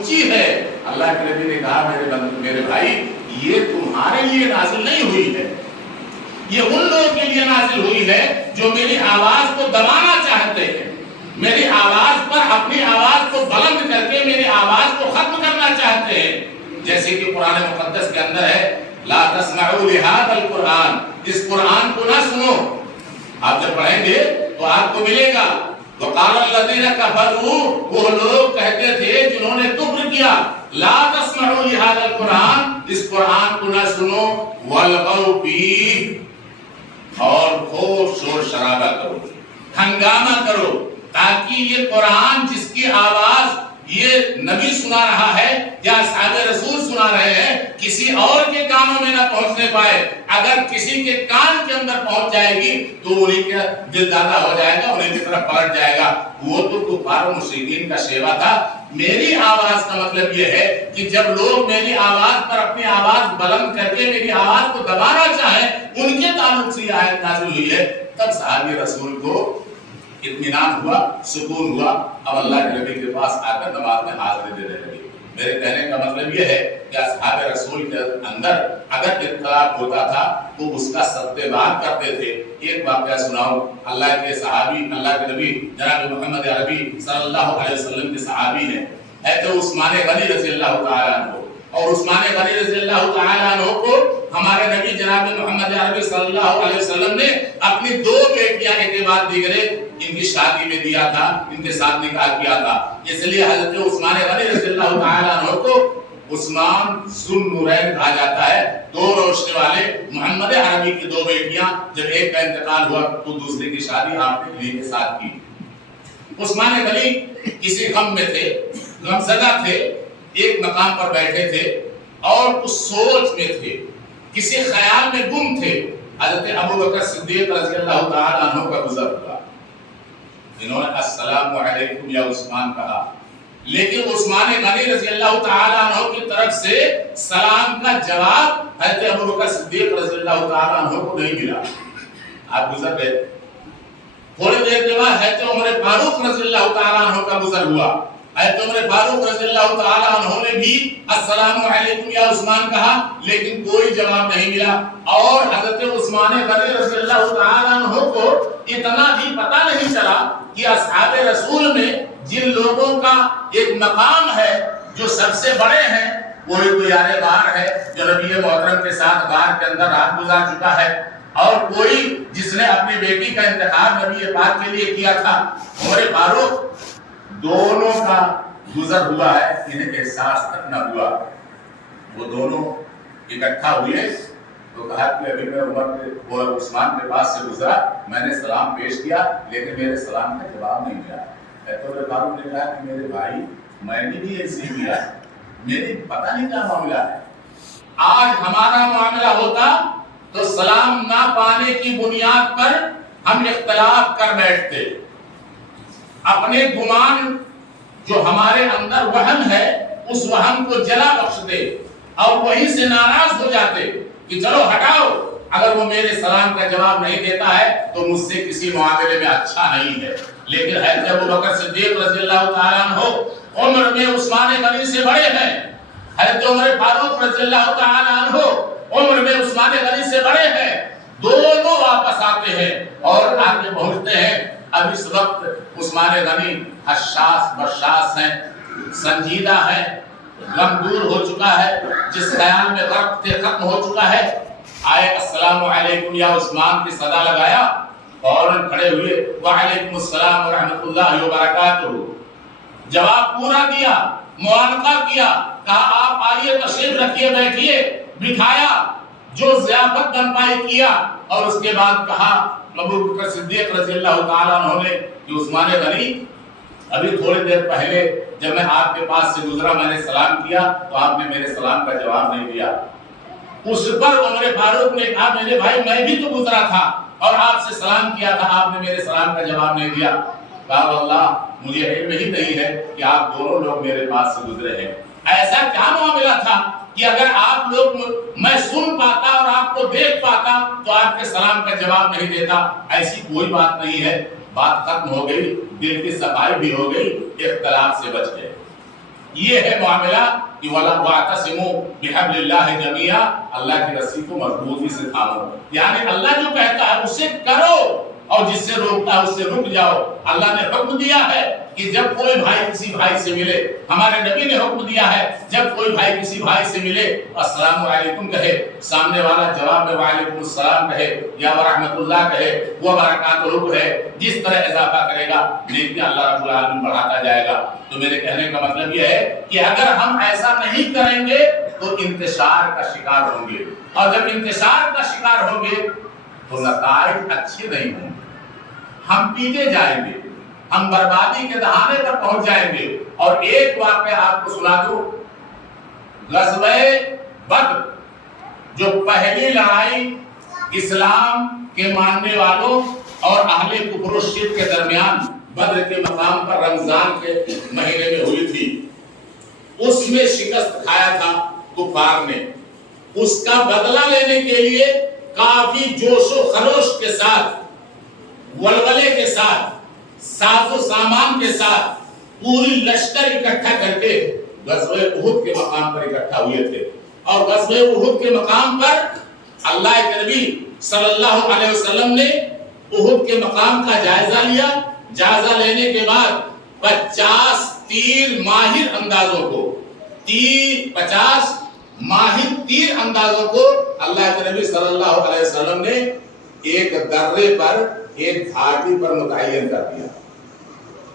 اونچی ہے. اللہ کے نبی نے کہا میرے بھائی یہ تمہارے لیے نازل نہیں ہوئی ہے, یہ ان لوگوں کے لیے نازل ہوئی ہے جو میری آواز کو دبانا چاہتے ہیں, میری آواز پر اپنی آواز کو بلند کر کے میری آواز کو ختم کرنا چاہتے ہیں. جیسے کہ قرآن مقدس کے اندر ہے لا تسمعوا لهذا القرآن, اس قرآن کو نہ سنو. آپ جب پڑھیں گے تو آپ کو ملے گا وقال الذين كفروا, وہ لوگ کہتے تھے جنہوں نے کفر کیا لا تسمعوا لهذا القرآن, اس قرآن کو نہ سنو والغوا فيه, اور خوب شور شرابہ کرو, ہنگامہ کرو, تاکہ یہ قرآن جس کی آواز یہ نبی سنا رہا ہے یا اصحاب رسول سنا رہے ہیں کسی اور کے کانوں میں نہ پہنچنے پائے. اگر کسی کے کان کے اندر پہنچ جائے گی تو انہیں کا دل دادا ہو جائے گا, انہیں کی طرف پلٹ جائے گا. وہ تو کفار و مشرکین کا شیوا تھا. میری آواز کا مطلب یہ ہے کہ جب لوگ میری آواز پر اپنی آواز بلند کر کے میری آواز کو دبانا چاہیں, ان کے تعلق سے یہ آیت نازل ہوئی ہے. تب صحابی رسول کو اطمینان ہوا, سکون ہوا. اب اللہ کے نبی کے پاس آ کر نماز میں حاضری دینے لگے. میرے کہنے کا مطلب یہ ہے کہ اصحاب رسول کے اندر اگر اختلاف ہوتا تھا تو اس کا ستیہ کرتے تھے. ایک واقعہ سناؤ. اللہ کے صحابی, اللہ کے نبی جناب محمد عربی صلی اللہ علیہ وسلم کے صحابی ہیں حضرت عثمان غنی رضی اللہ تعالیٰ عنہ, اور عثمان غنی رضی اللہ تعالیٰ عنہ کو ہمارے نبی جناب محمد عربی صلی اللہ علیہ وسلم نے اپنی 2 بیٹیاں ایک کے بعد دیگرے ان کی شادی میں دیا تھا, ان کے ساتھ نکاح کیا تھا. اس لیے حضرت عثمان غنی رضی اللہ تعالیٰ عنہ کو عثمان ذو النورین کہا جاتا ہے. 2 روشنی والے محمد عربی کی 2 بیٹیاں, جب ایک کا انتقال ہوا تو دوسرے کی شادی آپ نے انہی کے ساتھ کی. عثمان غنی کسی غم میں تھے, غمزدہ تھے, ایک مقام پر بیٹھے تھے اور کچھ سوچ میں تھے, کسی خیال میں گم تھے. حضرت ابوبکر صدیق رضی اللہ تعالیٰ عنہ کا گزر ہوا. انہوں نے السلام علیکم یا عثمان کہا, لیکن عثمان غنی رضی اللہ تعالیٰ عنہ کی طرف سے سلام کا جواب حضرت ابوبکر صدیق رضی اللہ تعالیٰ عنہ کو نہیں ملا. آپ گزر گئے. تھوڑی دیر کے بعد حضرت عمر فاروق رضی اللہ تعالیٰ عنہ کا گزر ہوا. حضرت عمر فاروق رضی اللہ تعالیٰ عنہ نے بھی السلام علیکم یا عثمان کہا, لیکن کوئی جواب نہیں ملا. اور حضرت عثمان غنی رضی اللہ تعالیٰ عنہ کو اتنا بھی پتہ نہیں چلا کہ اصحاب رسول میں جن لوگوں کا ایک مقام ہے جو سب سے بڑے ہیں, کوئی تو یار غار ہے جو نبی محترم کے ساتھ غار کے اندر رات گزار چکا ہے, اور کوئی جس نے اپنی بیٹی کا انتخاب نبی پاک کے لیے کیا تھا. عمر فاروق دونوں کا گزر ہوا ہے, انہیں احساس تک نہ ہوا. وہ دونوں اکٹھا ہوئے تو کہا کہ ابھی میں عمر عثمان کے پاس سے گزرا, میں نے سلام پیش کیا لیکن میرے سلام کا جواب نہیں ملا. تو فاروق نے کہا کہ میرے بھائی میں نے بھی ایسے ہی کیا, میری پتہ نہیں کیا معاملہ ہے. آج ہمارا معاملہ ہوتا تو سلام نہ پانے کی بنیاد پر ہم اختلاف کر بیٹھتے, اپنے گمان جو ہمارے اندر وہم ہے اس وہم کو جلا بخشتے اور وہیں سے ناراض ہو جاتے کہ چلو ہٹاؤ, اگر وہ میرے سلام کا جواب نہیں دیتا ہے تو مجھ سے کسی معاملے میں اچھا نہیں ہے. لیکن حضرت ابوبکر صدیق رضی اللہ تعالیٰ عنہ عمر میں عثمان غنی سے بڑے ہیں, حضرت عمر فاروق رضی اللہ تعالیٰ عنہ عمر میں عثمان غنی سے بڑے ہیں. دونوں واپس آتے ہیں اور آگے پہنچتے ہیں. اب اس وقت عثمان غنی حساس بشاس ہیں, سنجیدہ ہیں, غم دور ہو چکا ہے, جس خیال میں غرق تھے ختم ہو چکا ہے. آئے السلام علیکم یا عثمان کی صدا لگایا, فوراً کھڑے ہوئے وعلیکم السلام ورحمۃ اللہ وبرکاتہ. جواب پورا دیا, معانقہ کیا, کہا آپ آئیے تشریف رکھیے بیٹھیے, بٹھایا, جو ضیافت بن پائی کیا, اور اس کے بعد کہا ابوبکر صدیق رضی اللہ تعالیٰ عنہ نے کہ عثمان غنی ابھی تھوڑی دیر پہلے جب میں آپ کے پاس سے گزرا میں نے سلام کیا تو آپ نے میرے سلام کا جواب نہیں دیا. اس پر عمر فاروق نے کہا میرے بھائی میں بھی تو گزرا تھا اور آپ سے سلام کیا تھا, آپ نے میرے سلام کا جواب نہیں دیا. کہا واللہ مجھے علم ہی نہیں ہے کہ آپ دونوں لوگ میرے پاس سے گزرے ہیں. ایسا کیا معاملہ تھا کہ اگر آپ لوگ میں سن پاتا اور آپ کو دیکھ پاتا تو آپ کے سلام کا جواب نہیں دیتا؟ ایسی کوئی بات نہیں ہے. بات ختم ہو گئی, دل کی صفائی بھی ہو گئی, اختلاف سے بچ گئے. یہ ہے معاملہ کہ وَلَا بِحَبْلِ اللَّهِ جَمِيعًا، اللہ کی رسی کو مضبوطی سے تھامو، یعنی اللہ جو کہتا ہے اسے کرو اور جس سے روکتا ہے اس سے رک جاؤ۔ اللہ نے حکم دیا ہے کہ جب کوئی بھائی کسی بھائی سے ملے، ہمارے نبی نے حکم دیا ہے جب کوئی بھائی کسی بھائی سے ملے السلام علیکم کہے، سامنے والا جواب میں وعلیکم السلام کہے یا ورحمۃ اللہ کہے، وہ برکاتہ کہے، جس طرح اضافہ کرے گا نیکی اللہ رب العالمین بڑھاتا جائے گا۔ تو میرے کہنے کا مطلب یہ ہے کہ اگر ہم ایسا نہیں کریں گے تو انتشار کا شکار ہوں گے، اور جب انتشار کا شکار ہوں گے تو نتائج اچھے نہیں ہوں گے، ہم پیٹے جائیں گے، ہم بربادی کے دہانے پر پہنچ جائیں گے۔ اور ایک واقعہ آپ کو سنا دوں، غزوہ بدر جو پہلی لڑائی اسلام کے ماننے والوں اور اہل کفر و شرک کے درمیان بدر کے مقام پر رمضان کے مہینے میں ہوئی تھی، اس میں شکست کھایا تھا کفار نے۔ اس کا بدلہ لینے کے لیے کافی جوش و خروش کے ساتھ، ولولے کے ساتھ، ساز و سامان کے ساتھ پوری لشکر اکٹھا کر کے غزوہ احد کے مقام پر اکٹھا ہوئے تھے۔ اور غزوہ احد کے مقام پر اللہ کے نبی صلی اللہ علیہ وسلم نے احد کے مقام کا جائزہ لیا۔ جائزہ لینے کے بعد 50 تیر ماہر اندازوں کو 50 ماہر تیر اندازوں کو اللہ کے نبی صلی اللہ علیہ وسلم نے ایک درے پر، ایک گھاٹی پر متعین کر دیا۔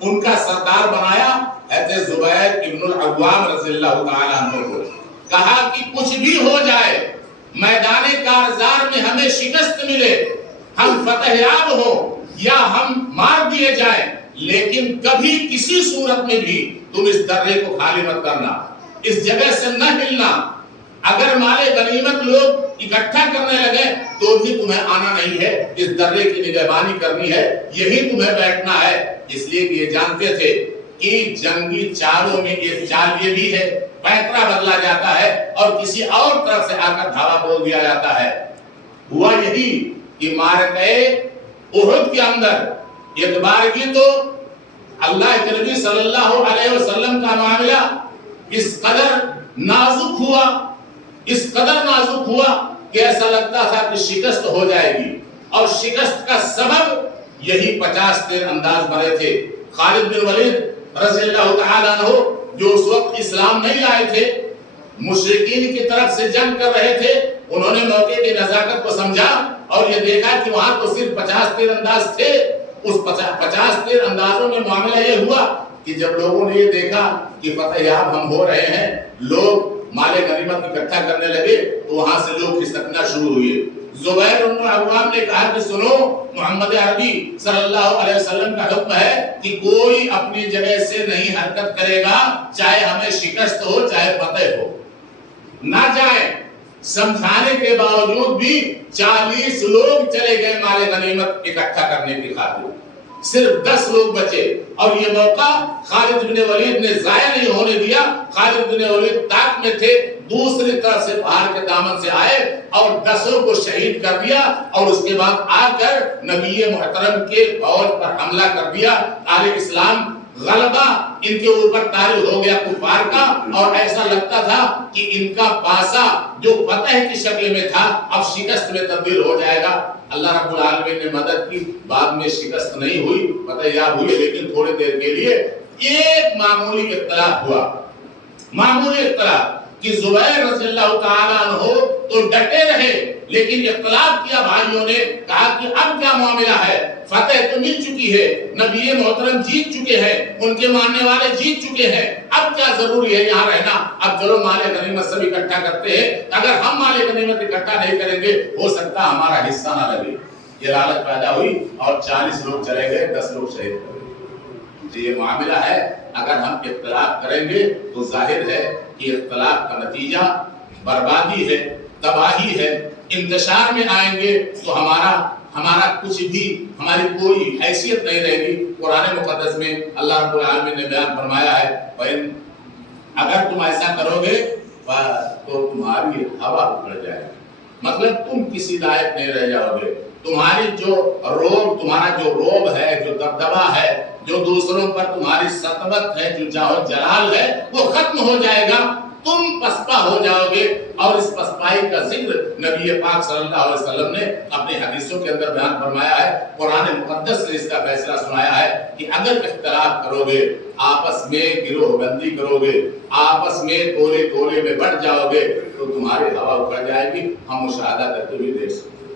ان کا سردار بنایا حضرت زبیر ابن العوام رضی اللہ تعالیٰ عنہ کو۔ کہا کہ کچھ بھی ہو جائے، میدان کارزار میں ہمیں شکست ملے، ہم فتح یاب ہو یا ہم مار دیے جائیں، لیکن کبھی کسی صورت میں بھی تم اس درے کو خالی مت کرنا، اس جگہ سے نہ ہلنا۔ اگر مال غنیمت لوگ اکٹھا کرنے لگے تو بھی تمہیں آنا نہیں ہے، اس درے کی نگہبانی کرنی ہے، یہی تمہیں بیٹھنا ہے۔ اس لیے کہ یہ جانتے تھے کہ جنگی چالوں میں ایک چال یہ بھی ہے، پیکرا بدلا جاتا ہے اور کسی اور طرف سے آ کر دھاوا بول دیا جاتا ہے۔ ہوا یہی کہ معرکہ احد کے اندر ایک بارگی تو اللہ کے نبی صلی اللہ علیہ وسلم کا معاملہ اس قدر نازک ہوا، اس قدر نازک ہوا کہ ایسا لگتا تھا کہ شکست ہو جائے گی، اور شکست کا سبب یہی 50 تیر انداز بنے تھے۔ خالد بن ولید رضی اللہ تعالیٰ عنہ جو اس وقت اسلام نہیں لائے تھے، مشرکین کی طرف سے جنگ کر رہے تھے، انہوں نے موقع کی نزاکت کو سمجھا اور یہ دیکھا کہ وہاں تو صرف 50 تیر انداز تھے۔ اس 50 تیر اندازوں میں معاملہ یہ ہوا کہ جب لوگوں نے یہ دیکھا کہ فتح یاب ہم ہو رہے ہیں، لوگ مال غنیمت اکٹھا کرنے لگے، تو وہاں سے لوگ کھسکنا شروع ہوئے۔ زبیر بن العوام نے کہا کہ سنو، محمد عربی صلی اللہ علیہ وسلم کا حکم ہے کہ کوئی اپنی جگہ سے نہیں حرکت کرے گا، چاہے ہمیں شکست ہو چاہے فتح ہو، نہ جائیں۔ سمجھانے کے باوجود بھی 40 لوگ چلے گئے مال غنیمت اکٹھا کرنے کی خاطر، صرف 10 لوگ بچے۔ اور یہ موقع خالد بن ولید نے ضائع نہیں ہونے دیا۔ خالد بن ولید طاق میں تھے، دوسری طرف سے پہاڑ کے دامن سے آئے اور 10 کو شہید کر دیا، اور اس کے بعد آ کر نبی محترم کے فوج پر حملہ کر دیا۔ اہل اسلام غلبہ ان کے اوپر طاری ہو گیا کفار کا، اور ایسا لگتا تھا کہ ان کا پاسا جو فتح کی شکل میں تھا اب شکست میں تبدیل ہو جائے گا۔ اللہ رب العالمین نے مدد کی، بعد میں شکست نہیں ہوئی، فتح یاب ہوئی، لیکن تھوڑے دیر کے لیے ایک معمولی اختلاف ہوا، معمولی اختلاف کہ زبیر رضی اللہ تعالیٰ عنہ تو ڈٹے رہے، لیکن اختلاف کیا بھائیوں نے، کہا کہ اب کیا معاملہ ہے، فتح تو مل چکی ہے، نبی محترم جیت چکے ہیں، ان کے ماننے والے جیت چکے ہیں، اب کیا ضروری ہے یہاں رہنا، اب چلو مال غنیمت سب اکٹھا کرتے ہیں، اگر ہم مال غنیمت اکٹھا نہیں کریں گے ہو سکتا ہمارا حصہ نہ لگے۔ یہ لالچ پیدا ہوئی اور 40 لوگ چلے گئے، 10 لوگ شہید ہو گئے۔ یہ معاملہ ہے، اگر ہم اختلاف کریں گے تو ظاہر ہے کہ اختلاف کا نتیجہ بربادی ہے، تباہی ہے۔ انتشار میں آئیں گے تو ہمارا کچھ بھی، ہماری کوئی حیثیت نہیں رہے گی۔ قرآن مقدس میں اللہ رب العالمین نے بیان فرمایا ہے، اگر تم ایسا کرو گے تو تمہاری ہوا اکھڑ جائے گی، مطلب تم کسی لائق نہیں رہ جاؤ گے، تمہاری جو روب، تمہارا جو روب ہے، جو دبدبا ہے، جو دوسروں پر تمہاری سطوت ہے، جو جاہ جلال ہے، وہ ختم ہو جائے گا، تم پسپا ہو جاؤ گے۔ اور اس پسپائی کا ذکر نبی پاک صلی اللہ علیہ وسلم نے اپنی حدیثوں کے اندر بیان فرمایا ہے، قرآن مقدس نے اس کا فیصلہ سنایا ہے کہ اگر اختلاف کرو گے، آپس میں گروہ بندی کرو گے، آپس میں تولے تولے میں بٹ جاؤ گے، تو تمہاری ہوا اکھڑ جائے گی۔ ہم مشاہدہ کر کے بھی دیکھ سکتے ہیں،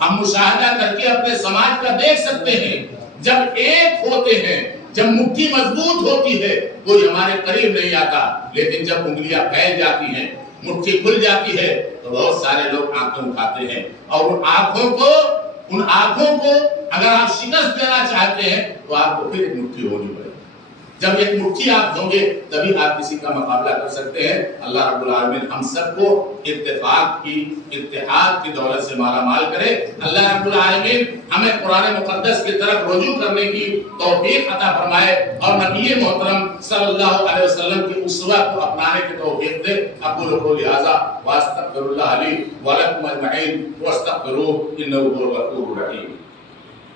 ہم مشاہدہ کر کے اپنے سماج کا دیکھ سکتے ہیں، جب ایک ہوتے ہیں، جب مٹھی مضبوط ہوتی ہے، کوئی ہمارے قریب نہیں آتا، لیکن جب انگلیاں پھیل جاتی ہیں، مٹھی کھل جاتی ہے، تو بہت سارے لوگ آنکھیں اٹھاتے ہیں، اور ان آنکھوں کو اگر آپ شکست دینا چاہتے ہیں تو آپ کو پھر ایک مٹھی ہونی پڑے گی۔ جب ایک مٹھی آپ ہوں گے تبھی آپ کسی کا مقابلہ کر سکتے ہیں۔ اللہ رب العالمین ہم سب کو اتفاق کی، اتحاد کی دولت سے مالا مال کرے۔ اللہ رب العالمین ہمیں قرآن مقدس کی طرف رجوع کرنے کی توفیق عطا فرمائے، اور نبی محترم صلی اللہ علیہ وسلم کی اسوہ کو اپنانے کی توفیق دے۔ اقول قولی ھذا واستغفر اللہ لی ولکم اجمعین واستغفروہ انہ هو الغفور الرحیم۔